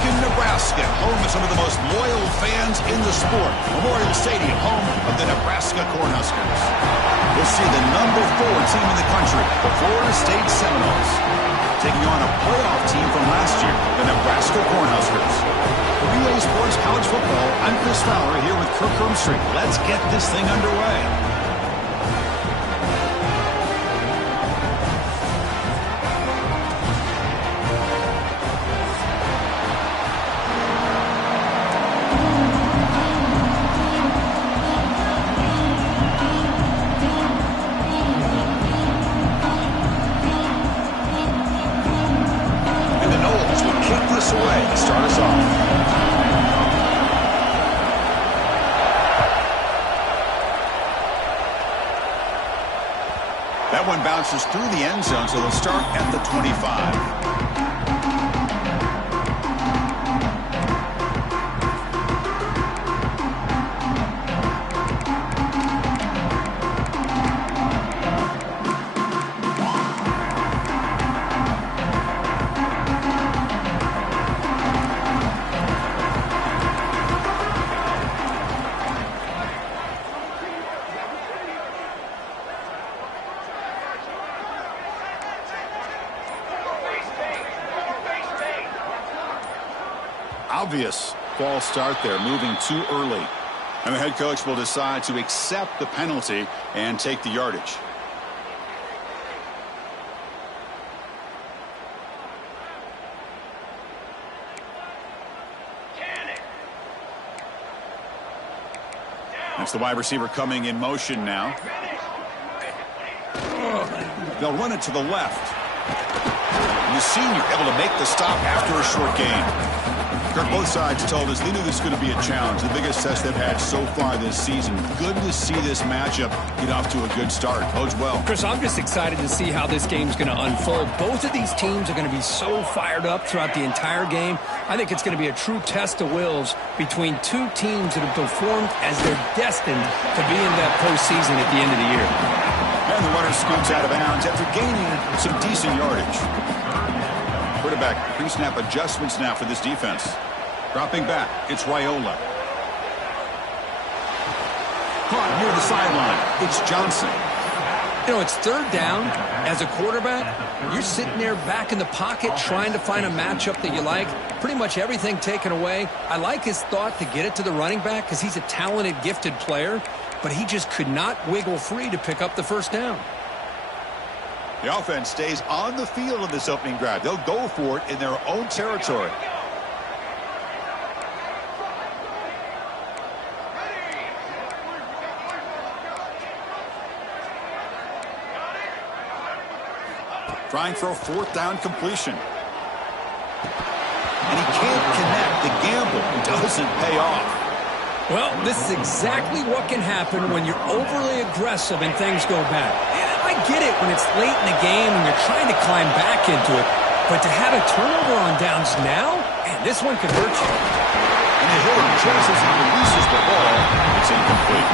Lincoln, Nebraska, home of some of the most loyal fans in the sport. Memorial Stadium, home of the Nebraska Cornhuskers. We'll see the number 4 team in the country, the Florida State Seminoles, taking on a playoff team from last year, the Nebraska Cornhuskers. For UA Sports College Football, I'm Chris Fowler here with Kirk Hermstreet. Let's get this thing underway. That one bounces through the end zone, so they'll start at the 25. Obvious false start there, moving too early. And the head coach will decide to accept the penalty and take the yardage. That's the wide receiver coming in motion now. They'll run it to the left. And the senior able to make the stop after a short gain. Kirk, both sides told us they knew this was going to be a challenge, the biggest test they've had so far this season. Good to see this matchup get off to a good start. Bodes well. Chris, I'm just excited to see how this game's going to unfold. Both of these teams are going to be so fired up throughout the entire game. I think it's going to be a true test of wills between two teams that have performed as they're destined to be in that postseason at the end of the year. And the runner scoots out of bounds after gaining some decent yardage. Quarterback pre-snap adjustments now for this defense. Dropping back, it's Raiola. Caught near the sideline, it's Johnson. You know, it's third down. As a quarterback, you're sitting there back in the pocket trying to find a matchup that you like. Pretty much everything taken away. I like his thought to get it to the running back because he's a talented, gifted player, but he just could not wiggle free to pick up the first down. The offense stays on the field in this opening drive. They'll go for it in their own territory. Trying for a fourth down completion. And he can't connect. The gamble doesn't pay off. Well, this is exactly what can happen when you're overly aggressive and things go bad. I get it when it's late in the game and you're trying to climb back into it, but to have a turnover on downs now, man, this one could hurt you. And the hitter chases and releases the ball. It's incomplete.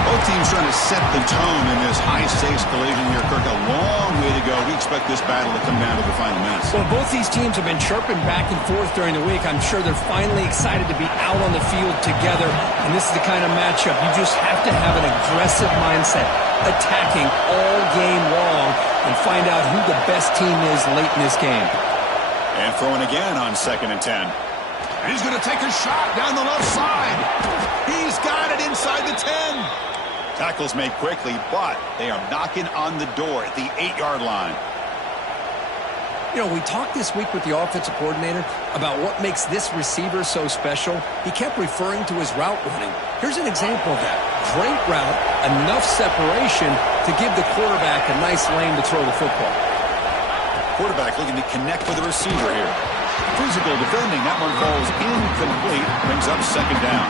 Both teams trying to set the tone in this high-stakes collision here, Kirk. A long way to go. We expect this battle to come down to the final minutes. Well, both these teams have been chirping back and forth during the week. I'm sure they're finally excited to be out on the field together, and this is the kind of matchup you just have to have an aggressive mindset, attacking all game long, and find out who the best team is late in this game. And throwing again on 2nd and 10. And he's going to take a shot down the left side. He's got it inside the 10. Tackles made quickly, but they are knocking on the door at the 8-yard line. You know, we talked this week with the offensive coordinator about what makes this receiver so special. He kept referring to his route running. Here's an example of that. Great route, enough separation to give the quarterback a nice lane to throw the football. Quarterback looking to connect with the receiver here. Physical defending. That one falls incomplete. Brings up 2nd down.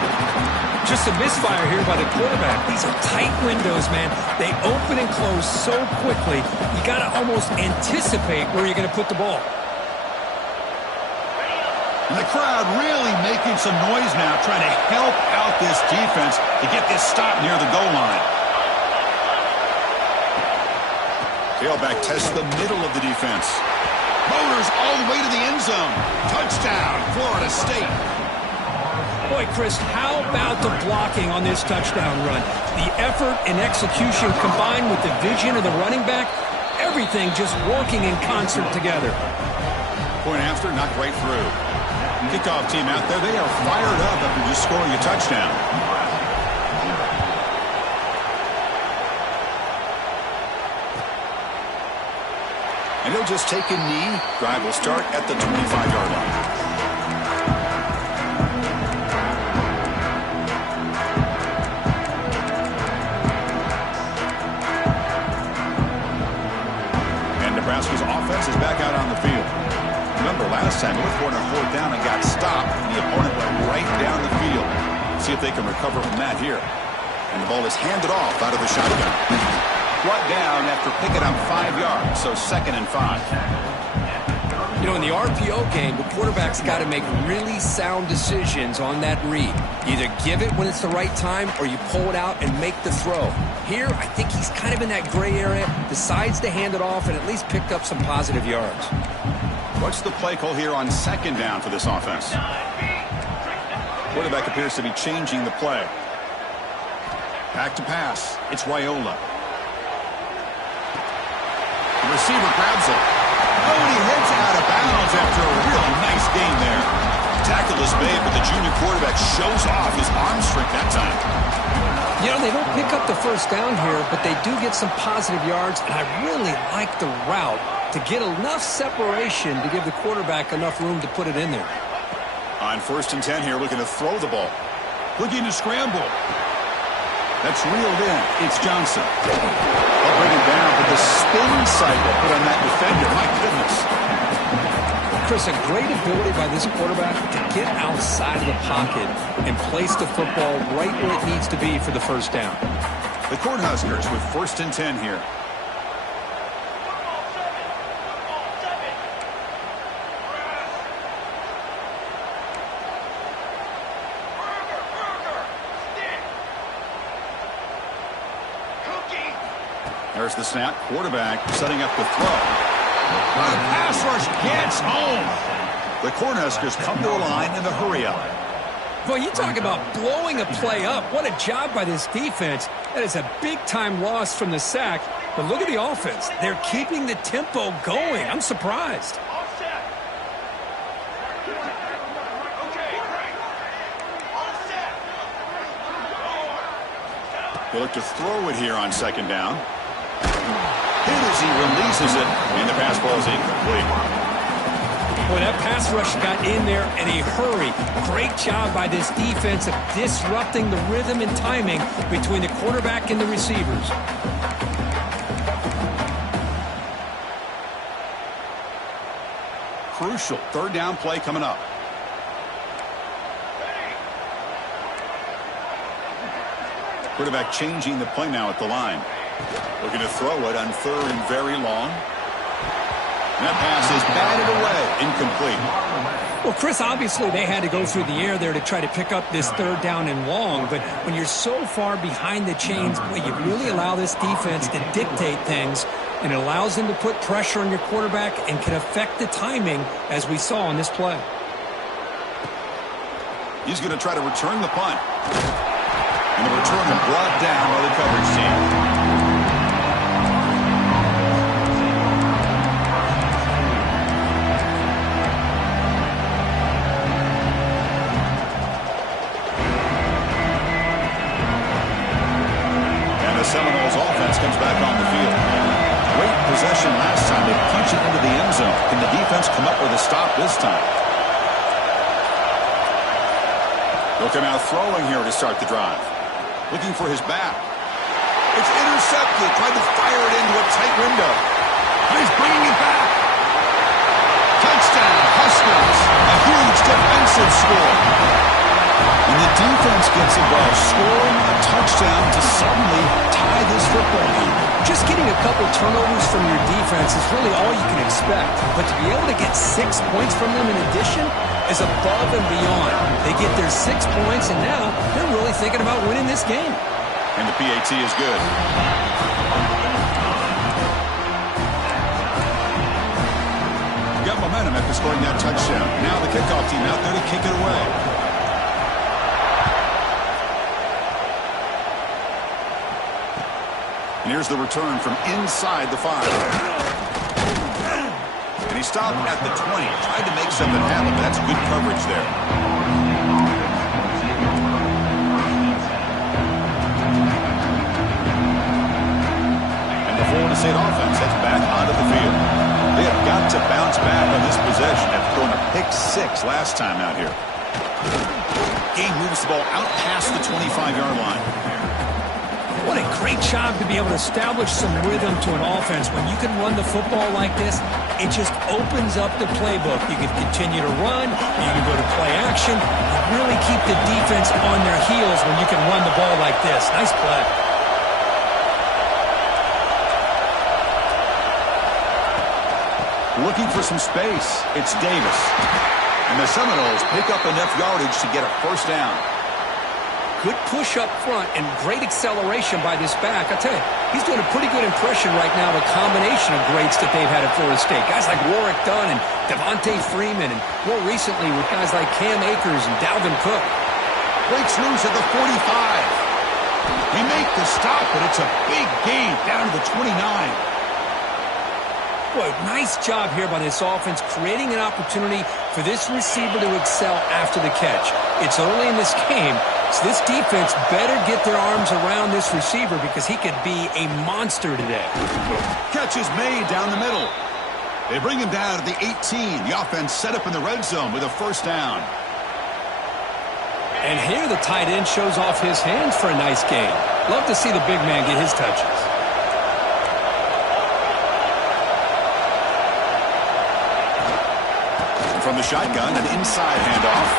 Just a misfire here by the quarterback. These are tight windows, man. They open and close so quickly. You got to almost anticipate where you're going to put the ball. And the crowd really making some noise now, trying to help out this defense to get this stop near the goal line. Tailback tests the middle of the defense. Motors all the way to the end zone. Touchdown, Florida State. Boy, Chris, how about the blocking on this touchdown run? The effort and execution combined with the vision of the running back, everything just working in concert together. Point after, knocked right through. Kickoff team out there, they are fired up after just scoring a touchdown. And he'll just take a knee. Drive will start at the 25-yard line. Nebraska's offense is back out on the field. Remember, last time, they were on a fourth down and got stopped, and the opponent went right down the field. See if they can recover from that here. And the ball is handed off out of the shotgun. Brought down after picking up 5 yards, so 2nd and 5. You know, in the RPO game, the quarterback's got to make really sound decisions on that read. Either give it when it's the right time or you pull it out and make the throw. Here, I think he's kind of in that gray area, decides to hand it off and at least picked up some positive yards. What's the play call here on 2nd down for this offense? Quarterback appears to be changing the play. Back to pass. It's Raiola. The receiver grabs it. Oh, and he heads out of bounds after a really nice game there. Tackle is made, but the junior quarterback shows off his arm strength that time. You know, they don't pick up the first down here, but they do get some positive yards, and I really like the route to get enough separation to give the quarterback enough room to put it in there. On 1st and 10 here, looking to throw the ball. Looking to scramble. That's reeled in. It's Johnson. They'll bring him down, but the spin cycle put on that defender. My goodness. Chris, a great ability by this quarterback to get outside of the pocket and place the football right where it needs to be for the first down. The Cornhuskers with 1st and 10 here. There's the snap. Quarterback setting up the throw. The pass rush gets home. The Cornhuskers come to the line in the hurry up. Boy, you talk about blowing a play up. What a job by this defense. That is a big-time loss from the sack. But look at the offense. They're keeping the tempo going. I'm surprised. They look to throw it here on 2nd down. Hit as he releases it, and the pass ball is incomplete. Boy, that pass rush got in there in a hurry. Great job by this defense of disrupting the rhythm and timing between the quarterback and the receivers. Crucial 3rd down play coming up. Quarterback changing the play now at the line. Looking to throw it on 3rd and very long. And that pass is batted away. Incomplete. Well, Chris, obviously they had to go through the air there to try to pick up this 3rd down and long. But when you're so far behind the chains, boy, you really allow this defense to dictate things. And it allows them to put pressure on your quarterback and can affect the timing, as we saw on this play. He's going to try to return the punt. And the return is brought down by the coverage team. Seminoles offense comes back on the field. Great possession last time. They punch it into the end zone. Can the defense come up with a stop this time? They'll come out throwing here to start the drive. Looking for his back. It's intercepted. Tried to fire it into a tight window. And he's bringing it back. Touchdown, Huskers. A huge defensive score. And the defense gets involved, scoring a touchdown to suddenly tie this football game. Just getting a couple turnovers from your defense is really all you can expect. But to be able to get 6 points from them in addition is above and beyond. They get their 6 points, and now they're really thinking about winning this game. And the PAT is good. momentum after scoring that touchdown. Now the kickoff team out there to kick it away. And here's the return from inside the 5. And he stopped at the 20. Tried to make something happen, but that's good coverage there. And the Florida State offense heads back onto the field. They have got to bounce back on this possession after throwing a pick-6 last time out here. Game moves the ball out past the 25-yard line. What a great job to be able to establish some rhythm to an offense. When you can run the football like this, it just opens up the playbook. You can continue to run. You can go to play action. You really keep the defense on their heels when you can run the ball like this. Nice play. Looking for some space. It's Davis. And the Seminoles pick up enough yardage to get a first down. Good push up front and great acceleration by this back. I tell you, he's doing a pretty good impression right now of a combination of greats that they've had at Florida State. Guys like Warwick Dunn and Devontae Freeman, and more recently with guys like Cam Akers and Dalvin Cook. Breaks loose at the 45. They make the stop, but it's a big gain down to the 29. Boy, nice job here by this offense, creating an opportunity for this receiver to excel after the catch. It's early in this game, so this defense better get their arms around this receiver because he could be a monster today. Catch is made down the middle. They bring him down at the 18. The offense set up in the red zone with a first down. And here the tight end shows off his hands for a nice gain. Love to see the big man get his touches. From the shotgun, an inside handoff.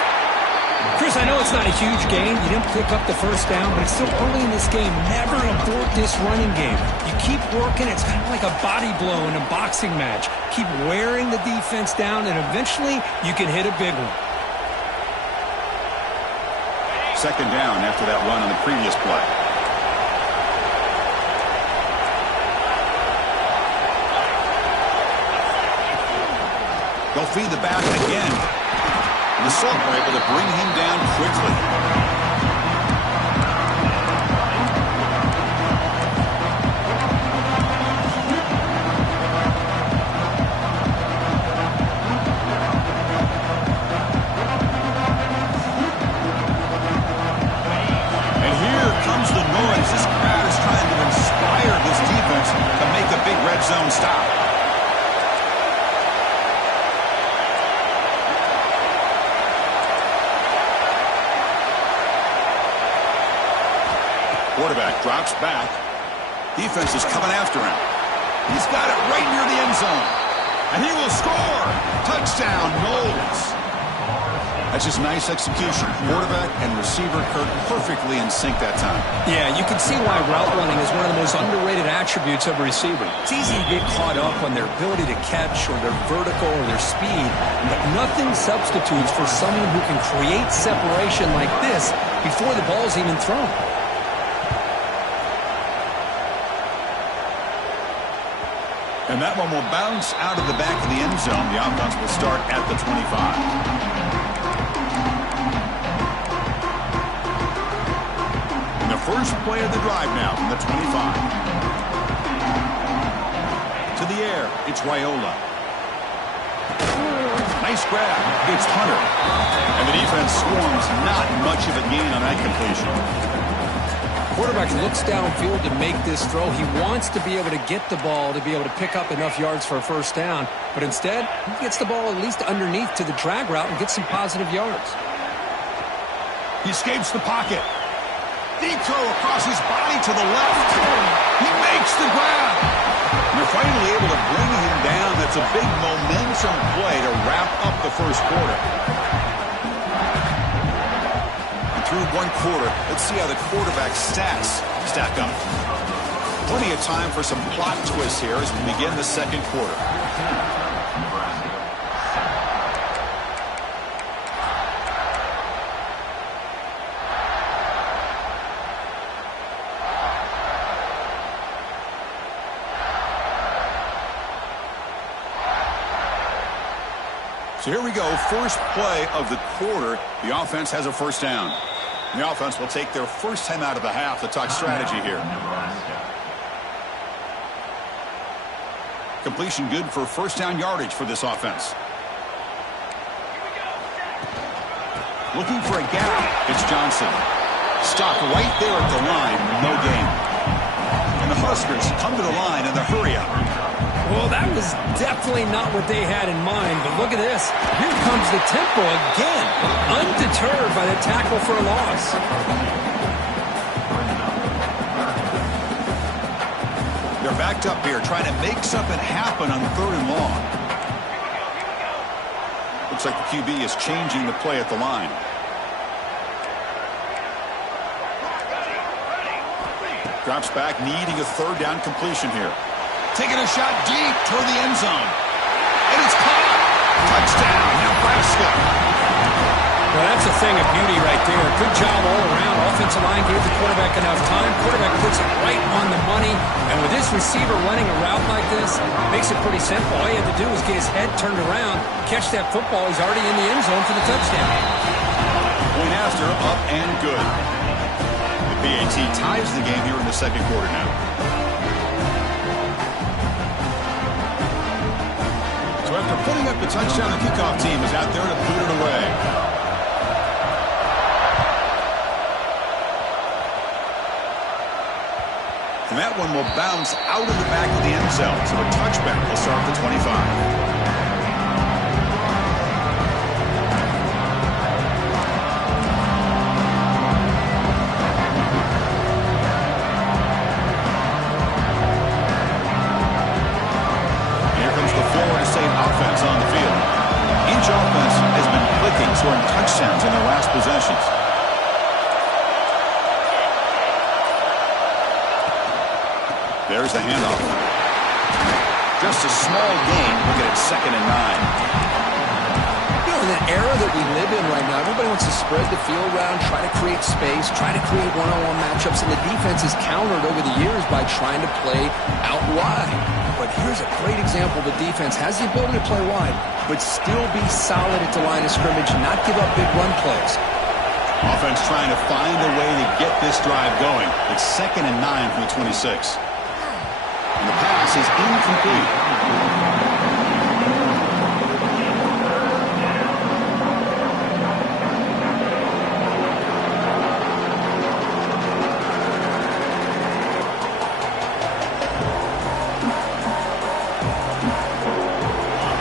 Chris, I know it's not a huge gain. You didn't pick up the first down, but it's still early in this game. Never abort this running game. You keep working. It's kind of like a body blow in a boxing match. Keep wearing the defense down, and eventually you can hit a big one. Second down after that run on the previous play. They'll feed the back again. And the Sultan are able to bring him down quickly. And here comes the noise. This crowd is trying to inspire this defense to make a big red zone stop. Quarterback drops back. Defense is coming after him. He's got it right near the end zone. And he will score. Touchdown, Knowles. That's just nice execution. Quarterback and receiver Kirk perfectly in sync that time. Yeah, you can see why route running is one of the most underrated attributes of a receiver. It's easy to get caught up on their ability to catch or their vertical or their speed, but nothing substitutes for someone who can create separation like this before the ball's even thrown. And that one will bounce out of the back of the end zone. The offense will start at the 25. And the first play of the drive now from the 25. To the air, it's Raiola. Nice grab. It's Hunter. And the defense swarms. Not much of a gain on that completion. Quarterback looks downfield to make this throw. He wants to be able to get the ball to be able to pick up enough yards for a first down. But instead, he gets the ball at least underneath to the drag route and gets some positive yards. He escapes the pocket. Deep throw across his body to the left. He makes the grab. And they're finally able to bring him down. That's a big momentum play to wrap up the first quarter. Through one quarter, let's see how the quarterback stats stack up. Plenty of time for some plot twists here as we begin the second quarter. So here we go, first play of the quarter. The offense has a first down. The offense will take their first time out of the half to talk strategy here. Completion good for first down yardage for this offense. Looking for a gap. It's Johnson. Stop right there at the line. No gain. And the Huskers come to the line in the hurry up. Well, that was definitely not what they had in mind, but look at this. Here comes the tempo again, undeterred by the tackle for a loss. They're backed up here, trying to make something happen on 3rd and long. Looks like the QB is changing the play at the line. Drops back, needing a 3rd down completion here. Taking a shot deep toward the end zone. And it's caught. Touchdown, Nebraska. Well, that's a thing of beauty right there. Good job all around. Offensive line gave the quarterback enough time. Quarterback puts it right on the money. And with this receiver running a route like this, makes it pretty simple. All he had to do was get his head turned around, catch that football. He's already in the end zone for the touchdown. Point after, up and good. The PAT ties the game here in the second quarter now. So after putting up the touchdown, the kickoff team is out there to put it away. And that one will bounce out of the back of the end zone. So a touchback will start at the 25. Offense on the field. Each offense has been clicking, scoring touchdowns in their last possessions. There's the handoff. Just a small gain. Look at it, 2nd and 9. You know, in the era that we live in right now, everybody wants to spread the field around, try to create space, try to create one-on-one matchups, and the defense is countered over the years by trying to play out wide. But here's a great example. The defense has the ability to play wide, but still be solid at the line of scrimmage, not give up big run plays. Offense trying to find a way to get this drive going. It's 2nd and 9 from the 26. And the pass is incomplete.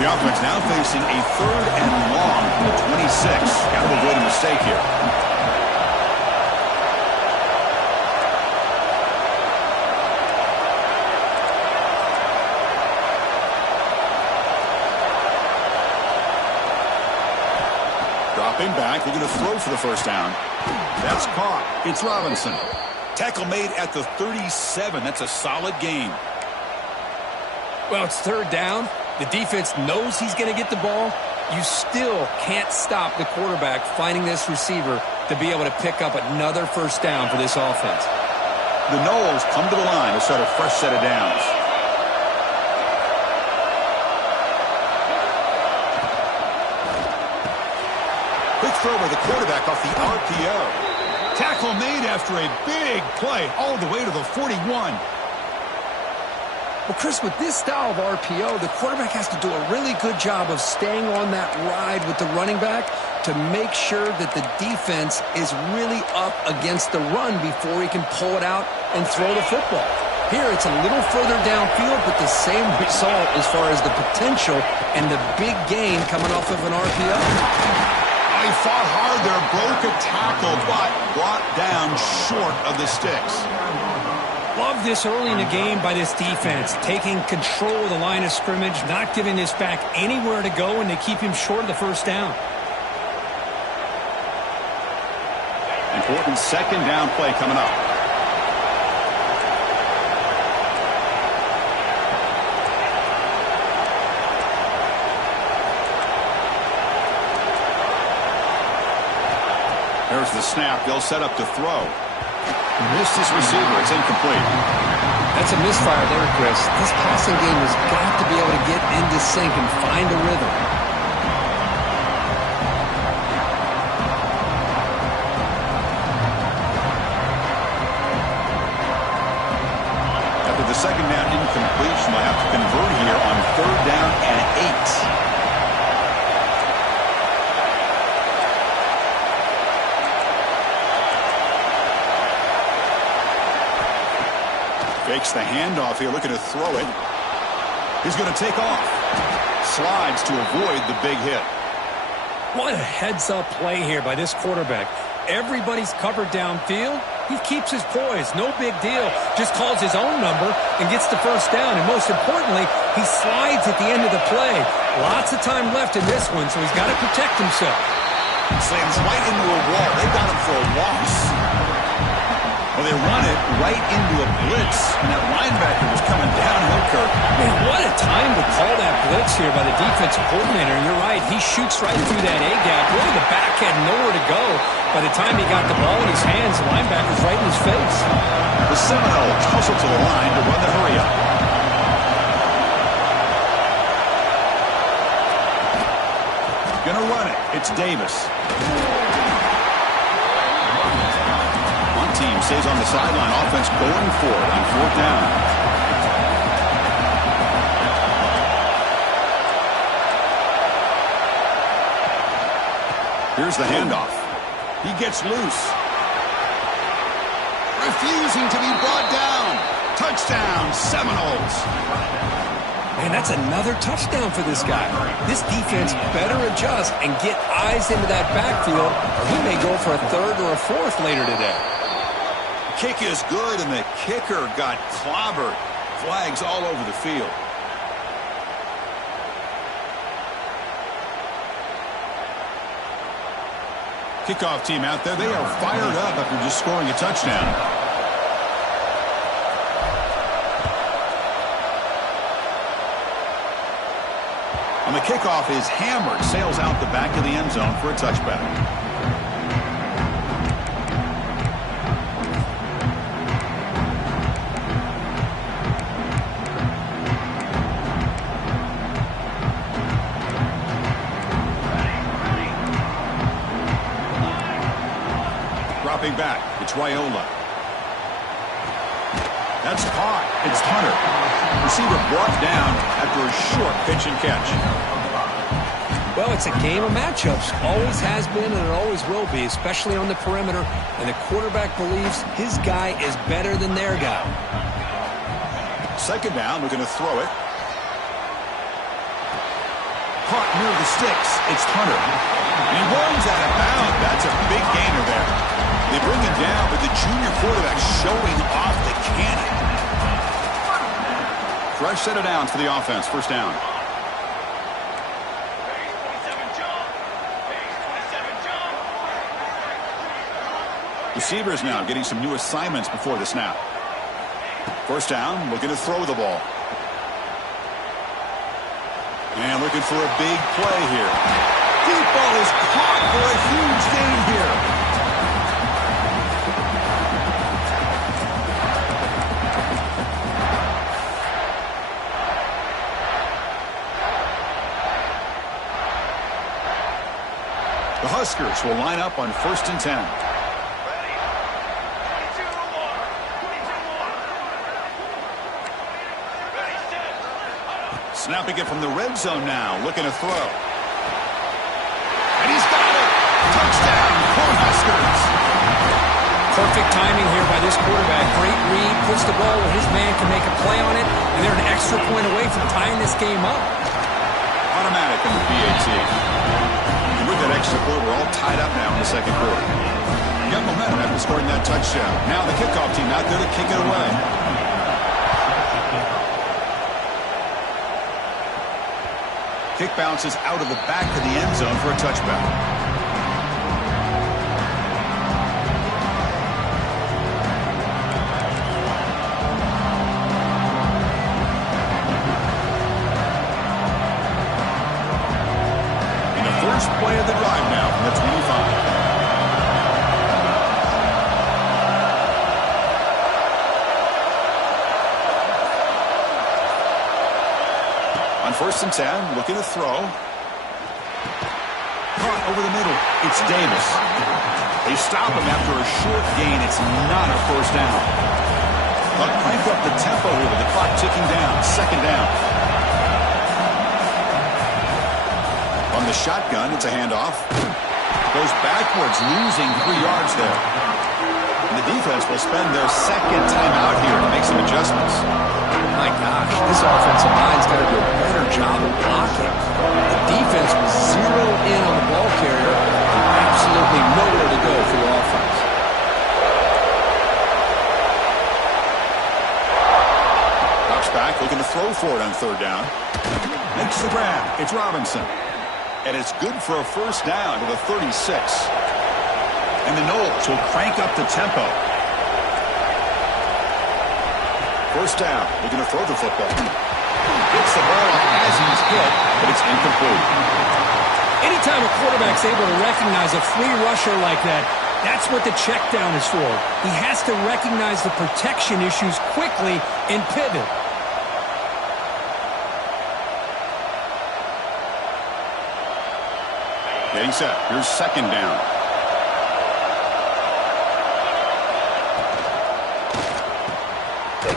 The offense now facing a 3rd and long from the 26. Got to avoid a mistake here. Dropping back, they're going to throw for the first down. That's caught. It's Robinson. Tackle made at the 37. That's a solid gain. Well, it's 3rd down. The defense knows he's going to get the ball. You still can't stop the quarterback finding this receiver to be able to pick up another first down for this offense. The Noles come to the line to start a fresh set of downs. Quick throw by the quarterback off the RPO. Tackle made after a big play all the way to the 41. Well, Chris, with this style of RPO, the quarterback has to do a really good job of staying on that ride with the running back to make sure that the defense is really up against the run before he can pull it out and throw the football. Here, it's a little further downfield, but the same result as far as the potential and the big gain coming off of an RPO. He fought hard there, broke a tackle, but brought down short of the sticks. Love this early in the game by this defense, taking control of the line of scrimmage, not giving this back anywhere to go, and they keep him short of the first down. Important 2nd down play coming up. There's the snap. They'll set up to throw. Missed his receiver. It's incomplete. That's a misfire there, Chris. This passing game has got to be able to get into sync and find a rhythm. Fakes the handoff here, looking to throw it. He's going to take off. Slides to avoid the big hit. What a heads-up play here by this quarterback. Everybody's covered downfield. He keeps his poise. No big deal. Just calls his own number and gets the first down. And most importantly, he slides at the end of the play. Lots of time left in this one, so he's got to protect himself. Slams right into a wall. They got him for a loss. Well, they run it right into a blitz, and that linebacker was coming downhill, Kirk. Man, what a time to call that blitz here by the defensive coordinator. And you're right, he shoots right through that A-gap. Really, the back had nowhere to go. By the time he got the ball in his hands, the linebacker's right in his face. The Seminoles hustle to the line to run the hurry-up. Gonna run it. It's Davis. One team stays on the sideline. Offense going for it on 4th down. Here's the handoff. He gets loose. Refusing to be brought down. Touchdown, Seminoles. Man, that's another touchdown for this guy. This defense better adjust and get eyes into that backfield, or he may go for a 3rd or a 4th later today. Kick is good, and the kicker got clobbered. Flags all over the field. Kickoff team out there, they are fired up after just scoring a touchdown. And the kickoff is hammered, sails out the back of the end zone for a touchback. Dropping back, it's Raiola. That's caught. It's Hunter. Receiver brought down after a short pitch and catch. Well, it's a game of matchups. Always has been and it always will be, especially on the perimeter. And the quarterback believes his guy is better than their guy. 2nd down, we're going to throw it. Caught near the sticks. It's Hunter. And he runs out of bounds. That's a big gainer there. They bring him down, but the junior quarterback showing off the cannon. Fresh set of downs for the offense. 1st down. Receivers now getting some new assignments before the snap. 1st down, looking to throw the ball. And looking for a big play here. Deep ball is caught for a huge gain here. The Huskers will line up on 1st and 10. Snapping it from the red zone now, looking to throw. And he's got it! Touchdown, Cornhuskers! Perfect timing here by this quarterback. Great read, puts the ball where his man can make a play on it, and they're an extra point away from tying this game up. Automatic in the PAT. And with that extra point, we're all tied up now in the 2nd quarter. Got momentum after scoring that touchdown. Now the kickoff team out there to kick it away. Kick bounces out of the back of the end zone for a touchback. First play of the drive now from the 25. On 1st and 10, looking to throw. Caught over the middle. It's Davis. They stop him after a short gain. It's not a 1st down. But crank up the tempo here with the clock ticking down. 2nd down. On the shotgun, it's a handoff. Goes backwards, losing 3 yards there. The defense will spend their second timeout here to make some adjustments. My gosh, this offensive line's got to do a better job of blocking. The defense was zeroed in on the ball carrier and absolutely nowhere to go for the offense. Drops back, looking to throw for it on third down. Makes the grab. It's Robinson. And it's good for a first down to the 36. And the Knolls will crank up the tempo. First down, looking to throw the football. Gets the ball as he's hit, but it's incomplete. Anytime a quarterback's able to recognize a free rusher like that, that's what the check down is for. He has to recognize the protection issues quickly and pivot. Getting set. Here's second down.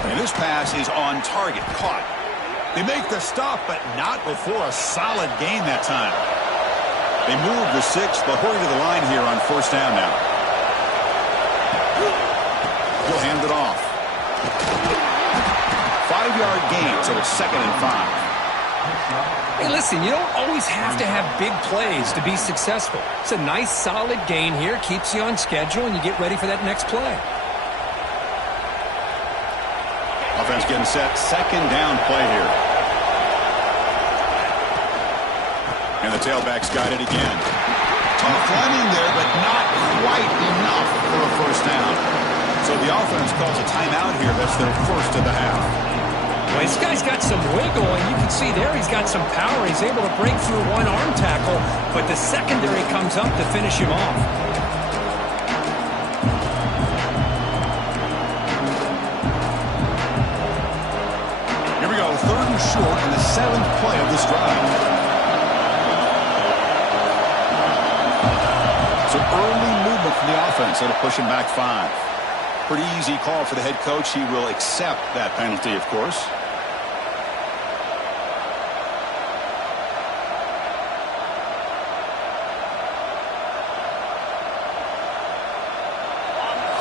And this pass is on target. Caught. They make the stop, but not before a solid gain that time. They move the 6, but hurry to the line here on first down now. He'll hand it off. 5-yard gain, so it's 2nd and 5. Hey, listen, you don't always have to have big plays to be successful. It's a nice, solid gain here. Keeps you on schedule, and you get ready for that next play. Offense getting set. Second down play here. And the tailback's got it again. Tough running there, but not quite enough for a first down. So the offense calls a timeout here. That's their first of the half. Well, this guy's got some wiggle, and you can see there he's got some power. He's able to break through one arm tackle, but the secondary comes up to finish him off. Here we go, 3rd and short in the 7th play of this drive. So early movement from the offense. That'll push him back 5. Pretty easy call for the head coach. He will accept that penalty, of course.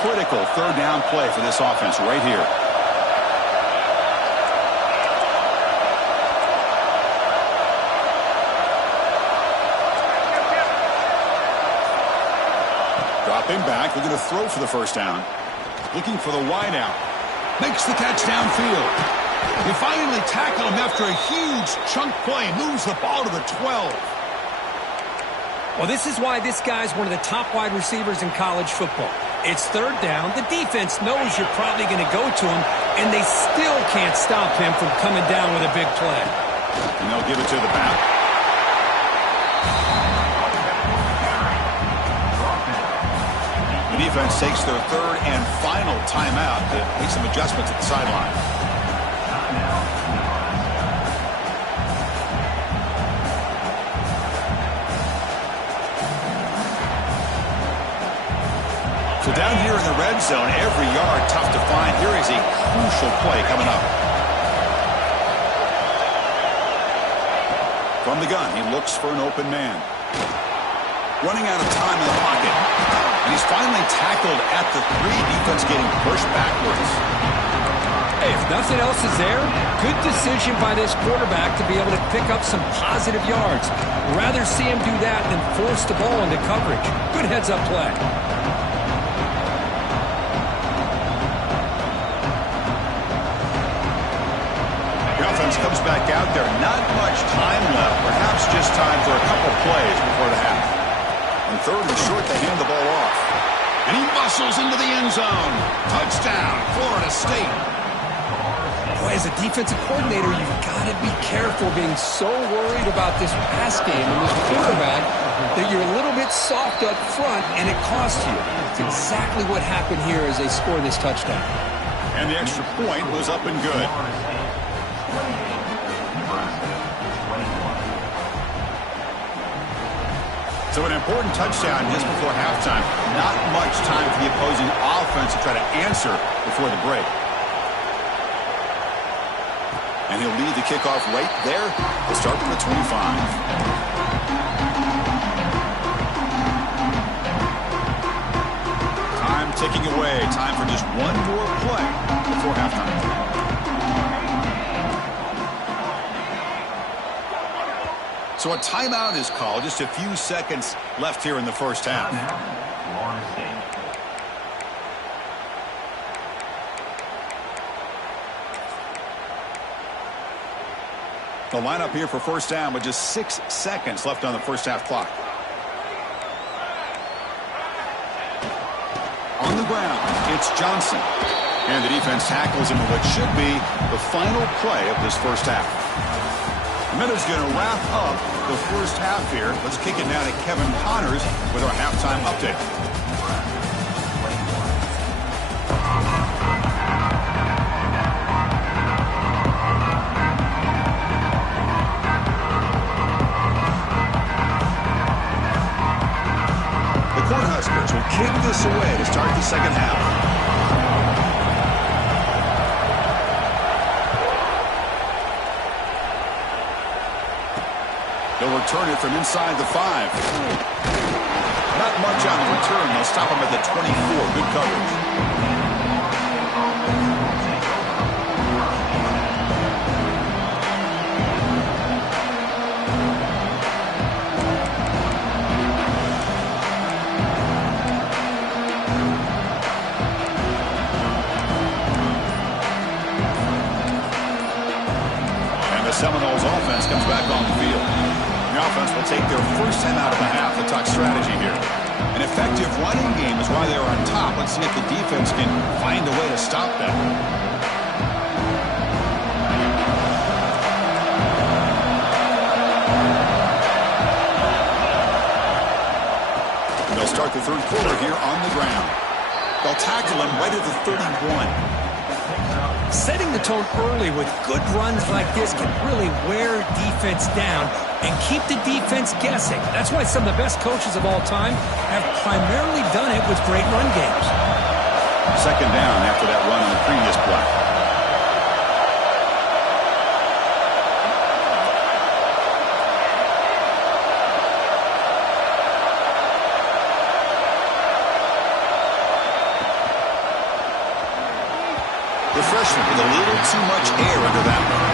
Critical 3rd down play for this offense right here. Dropping back, looking to throw for the first down. Looking for the wide out. Makes the catch downfield. They finally tackle him after a huge chunk play. Moves the ball to the 12. Well, this is why this guy's one of the top wide receivers in college football. It's 3rd down. The defense knows you're probably going to go to him, and they still can't stop him from coming down with a big play. And they'll give it to the back. The defense takes their 3rd and final timeout to make some adjustments at the sideline. So down here in the red zone, every yard tough to find. Here is a crucial play coming up. From the gun, he looks for an open man. Running out of time in the pocket. And he's finally tackled at the 3. Defense getting pushed backwards. Hey, if nothing else is there, good decision by this quarterback to be able to pick up some positive yards. Rather see him do that than force the ball into coverage. Good heads-up play. Comes back out there. Not much time left. Perhaps just time for a couple plays before the half. And 3rd and short, they hand the ball off. And he muscles into the end zone. Touchdown, Florida State. Boy, as a defensive coordinator, you've got to be careful being so worried about this pass game and this quarterback that you're a little bit soft up front, and it costs you. It's exactly what happened here as they score this touchdown. And the extra point was up and good. So an important touchdown just before halftime. Not much time for the opposing offense to try to answer before the break. And he'll lead the kickoff right there. He'll start from the 25. Time ticking away. time for just one more play before halftime. So a timeout is called. Just a few seconds left here in the first half. The lineup here for first down with just 6 seconds left on the first half clock. On the ground, it's Johnson. And the defense tackles him in what should be the final play of this first half. The minute's going to wrap up the first half here. Let's kick it now to Kevin Connors with our halftime update. Cornhuskers will kick this away to start the second half. They'll return it from inside the 5. Not much on the return. They'll stop him at the 24. Good coverage. Seminoles offense comes back on the field. The offense will take their first time out of the half to talk strategy here. An effective running game is why they are on top. Let's see if the defense can find a way to stop that. And they'll start the third quarter here on the ground. They'll tackle him right at the 31. Setting the tone early with good runs like this can really wear defense down and keep the defense guessing. That's why some of the best coaches of all time have primarily done it with great run games. Second down after that run on the previous play. The freshman with a little too much air under that one.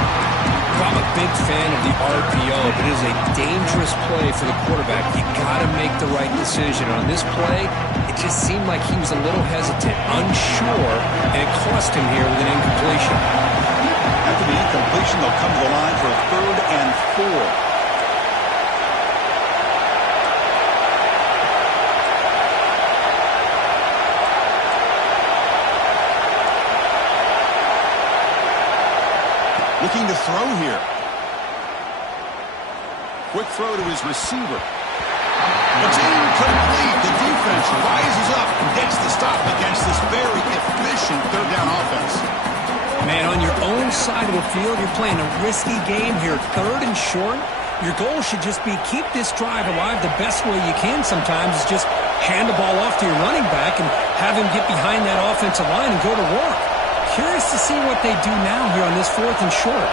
I'm a big fan of the RPO, but it is a dangerous play for the quarterback. You got to make the right decision. On this play, it just seemed like he was a little hesitant, unsure, and it cost him here with an incompletion. After the incompletion, they'll come to the line for 3rd and 4. Looking to throw here. Quick throw to his receiver. It's incomplete. The defense rises up and gets the stop against this very efficient third down offense. Man, on your own side of the field, you're playing a risky game here. 3rd and short. Your goal should just be keep this drive alive the best way you can sometimes is just hand the ball off to your running back and have him get behind that offensive line and go to work. Curious to see what they do now here on this 4th and short.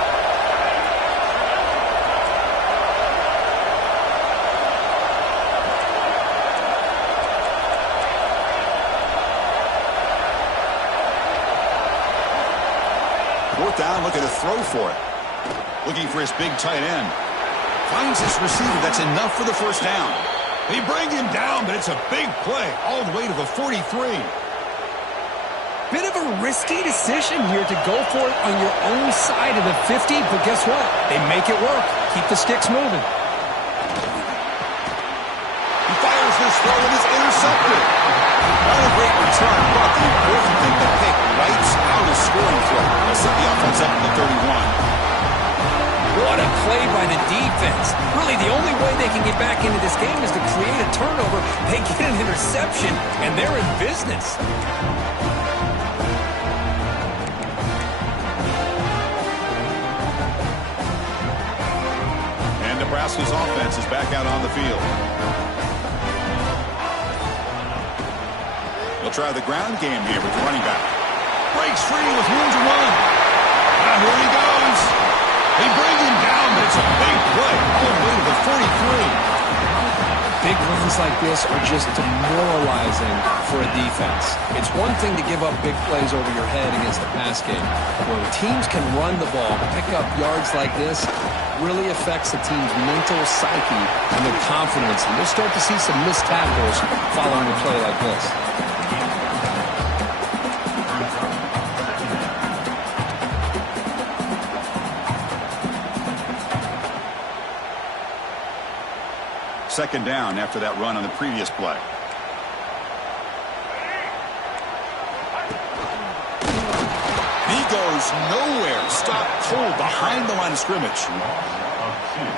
Fourth down, looking to throw for it. Looking for his big tight end. Finds his receiver. That's enough for the first down. They bring him down, but it's a big play all the way to the 43. Bit of a risky decision here to go for it on your own side of the 50, but guess what? They make it work. Keep the sticks moving. He fires this throw and is intercepted. Not a great return, but the important thing, the pick lights out a scoring throw. They'll set the offense up at the 31. What a play by the defense. Really, the only way they can get back into this game is to create a turnover. They get an interception, and they're in business. Nebraska's offense is back out on the field. They'll try the ground game here with the running back. Breaks free with room to run. Now here he goes. They bring him down, but it's a big play all the way to the 43. Big runs like this are just demoralizing for a defense. It's one thing to give up big plays over your head against the pass game. When teams can run the ball, pick up yards like this, really affects the team's mental psyche and their confidence. And we'll start to see some missed tackles following a play like this. Second down after that run on the previous play. He goes nowhere. Stop cold behind the line of scrimmage.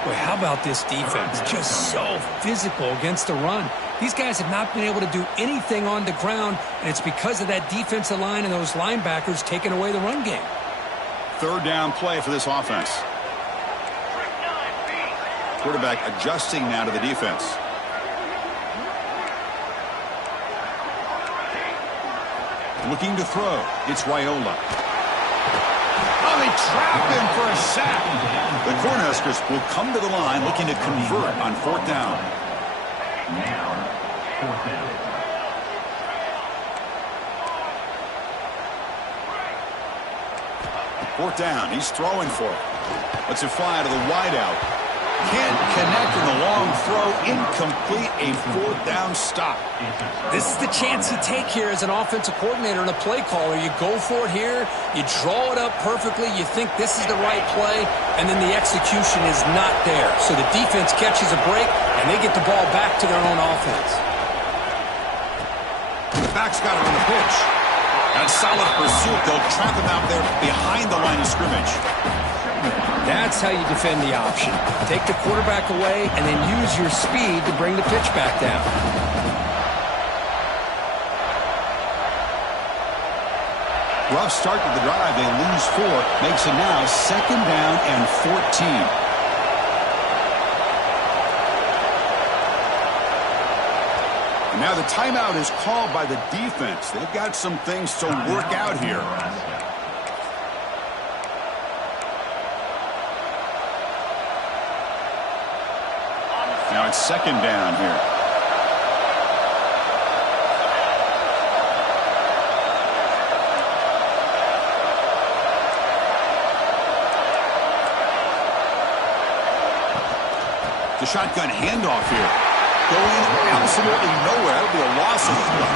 Boy, how about this defense? Just so physical against the run. These guys have not been able to do anything on the ground, and it's because of that defensive line and those linebackers taking away the run game. Third down play for this offense. Quarterback adjusting now to the defense. Looking to throw. It's Raiola. Oh, they trap him for a sack. The Cornhuskers will come to the line looking to convert on fourth down. Fourth down. He's throwing for it. Lets it fly to the wideout. Can't connect in the long throw. Incomplete. A fourth down stop. This is the chance you take here as an offensive coordinator and a play caller. You go for it here. You draw it up perfectly. You think this is the right play, and then the execution is not there. So the defense catches a break, and they get the ball back to their own offense. The back's got it on the pitch. Got solid pursuit. They'll trap him out there behind the line of scrimmage. That's how you defend the option. Take the quarterback away and then use your speed to bring the pitch back down. Rough start to the drive. They lose 4. Makes it now second down and 14. And now the timeout is called by the defense. They've got some things to work out here. Now it's second down here. The shotgun handoff here. Going absolutely nowhere. That'll be a loss of play.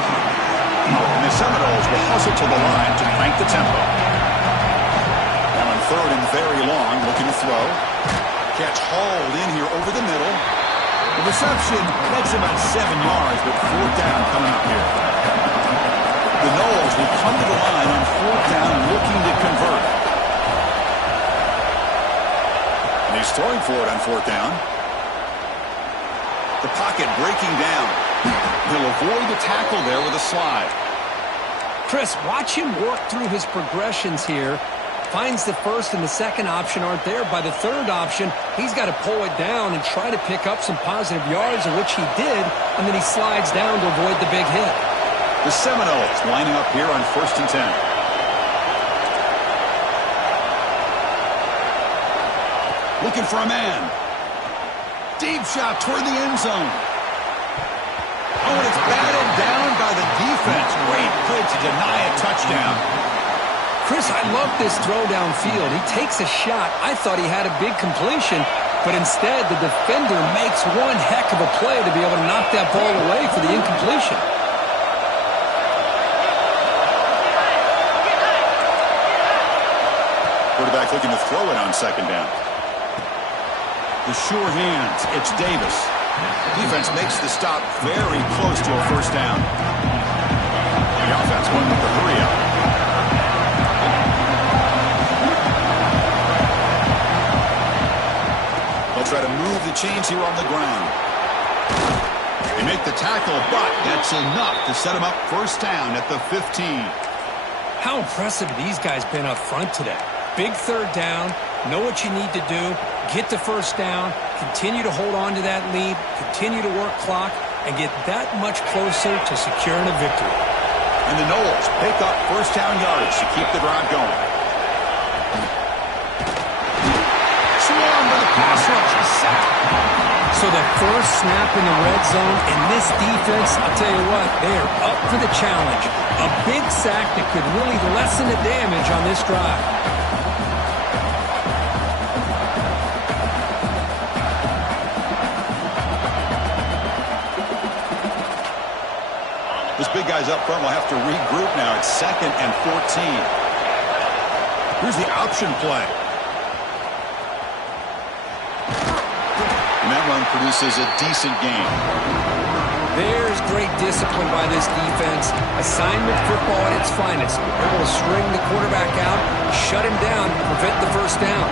And the Seminoles will hustle to the line to crank the tempo. Now on third and very long, looking to throw. Catch hauled in here over the middle. The reception makes about 7 yards, but fourth down coming up here. The Noles will come to the line on fourth down looking to convert. And he's throwing for it on fourth down. The pocket breaking down. He'll avoid the tackle there with a slide. Chris, watch him work through his progressions here. Finds the first and the second option aren't there. By the third option, he's got to pull it down and try to pick up some positive yards, of which he did, and then he slides down to avoid the big hit. The Seminoles lining up here on 1st and 10. Looking for a man. Deep shot toward the end zone. Oh, and it's batted down by the defense. Great play to deny a touchdown. Chris, I love this throw downfield. He takes a shot. I thought he had a big completion, but instead the defender makes one heck of a play to be able to knock that ball away for the incompletion. Quarterback looking to throw it on second down. The sure hands. It's Davis. Defense makes the stop very close to a first down. The offense going with the hurry up. They'll try to move the chains here on the ground. They make the tackle, but that's enough to set them up first down at the 15. How impressive have these guys been up front today? Big third down, know what you need to do, get the first down, continue to hold on to that lead, continue to work clock, and get that much closer to securing a victory. And the Noles pick up first down yards to keep the drive going. Swarmed by the pass rush, a sack. So the first snap in the red zone, and this defense, I'll tell you what, they are up for the challenge. A big sack that could really lessen the damage on this drive. This big guy's up front will have to regroup now. It's 2nd and 14. Here's the option play. And that run produces a decent gain. There's great discipline by this defense. Assignment football at its finest. They're able to string the quarterback out, shut him down, prevent the first down.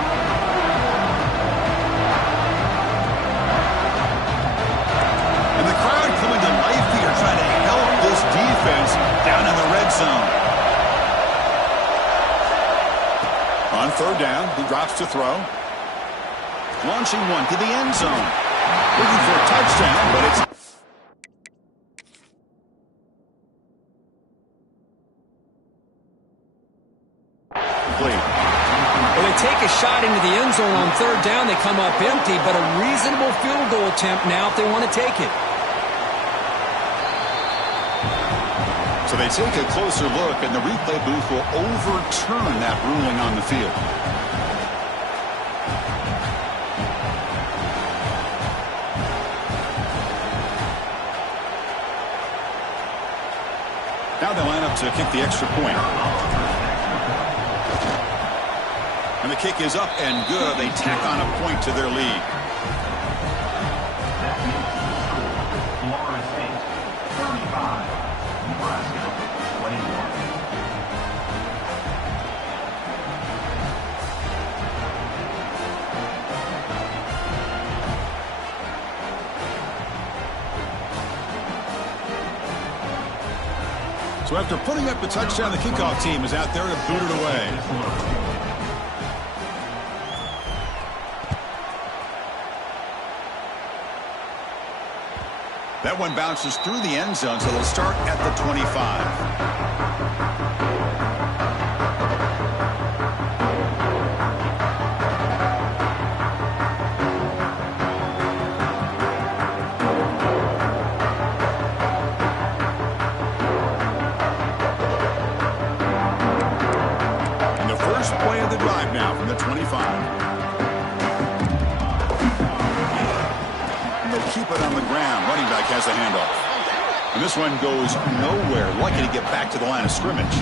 And the crowd coming to life here, trying to help this defense down in the red zone. On 3rd down, he drops to throw. Launching one to the end zone. Looking for a touchdown, but it's... Well, they take a shot into the end zone on 3rd down. They come up empty, but a reasonable field goal attempt now if they want to take it. So they take a closer look, and the replay booth will overturn that ruling on the field. Now they line up to kick the extra point. And the kick is up and good. They tack on a point to their lead. So after putting up the touchdown, the kickoff team is out there to boot it away. That one bounces through the end zone, so they'll start at the 25. Play of the drive now from the 25. And they'll keep it on the ground. Running back has the handoff. And this one goes nowhere. Lucky to get back to the line of scrimmage.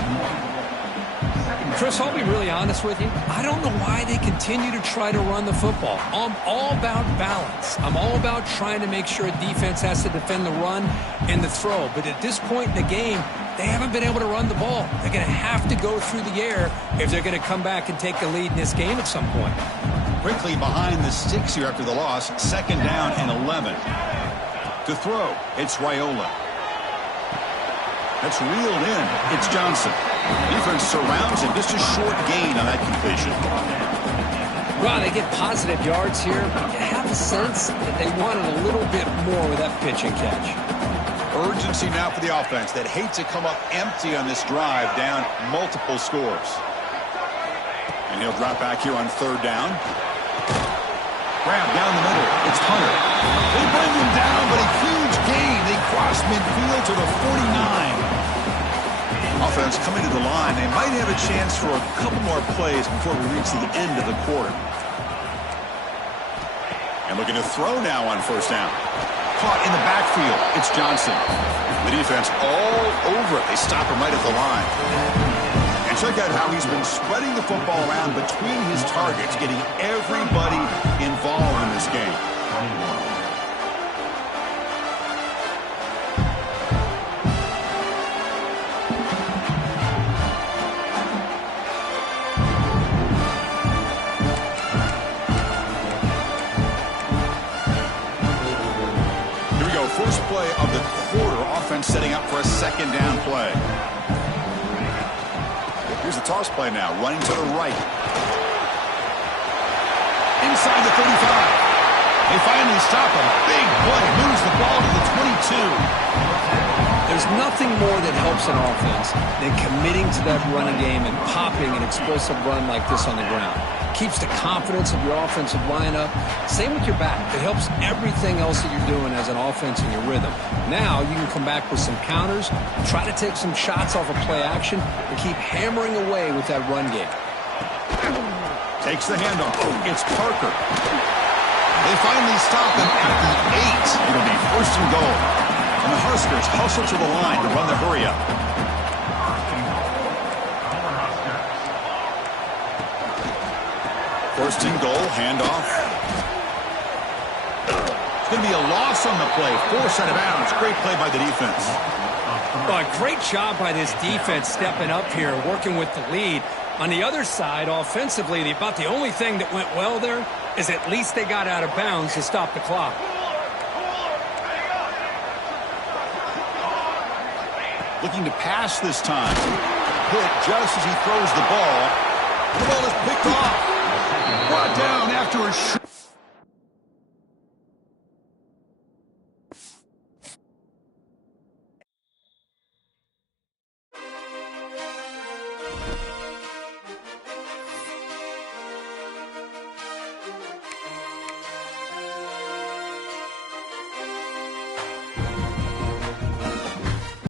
Chris, I'll be really honest with you. I don't know why they continue to try to run the football. I'm all about balance. I'm all about trying to make sure a defense has to defend the run and the throw. But at this point in the game, they haven't been able to run the ball. They're going to have to go through the air if they're going to come back and take the lead in this game at some point. Quickly behind the sticks here after the loss. 2nd down and 11. To throw, it's Raiola. That's reeled in. It's Johnson. Defense surrounds him. Just a short gain on that completion. Well, they get positive yards here, but you have a sense that they wanted a little bit more with that pitch and catch. Urgency now for the offense that hates to come up empty on this drive, down multiple scores. And he'll drop back here on 3rd down. Grab down the middle. It's Hunter. They bring him down, but a huge gain. They cross midfield to the 49. Offense coming to the line. They might have a chance for a couple more plays before we reach the end of the quarter. And looking to throw now on 1st down. Caught in the backfield. It's Johnson. The defense all over it. They stop him right at the line. And check out how he's been spreading the football around between his targets, getting everybody involved in this game. First play of the quarter. Offense setting up for a 2nd down play. Here's the toss play now. Running to the right. Inside the 35. They finally stop him. Big play. Moves the ball to the 22. There's nothing more that helps stops an offense than committing to that running game and popping an explosive run like this on the ground. Keeps the confidence of your offensive lineup. Same with your back. It helps everything else that you're doing as an offense in your rhythm. Now you can come back with some counters, try to take some shots off of play action, and keep hammering away with that run game. Takes the handoff. It's Parker. They finally stop him at the 8. It'll be 1st and goal. And the Huskers hustle to the line to run the hurry-up. First and goal, handoff. It's going to be a loss on the play. Forced out of bounds. Great play by the defense. Well, great job by this defense stepping up here, working with the lead. On the other side, offensively, about the only thing that went well there is at least they got out of bounds to stop the clock. Looking to pass this time. Hit just as he throws the ball. The ball is picked off. Brought down after a short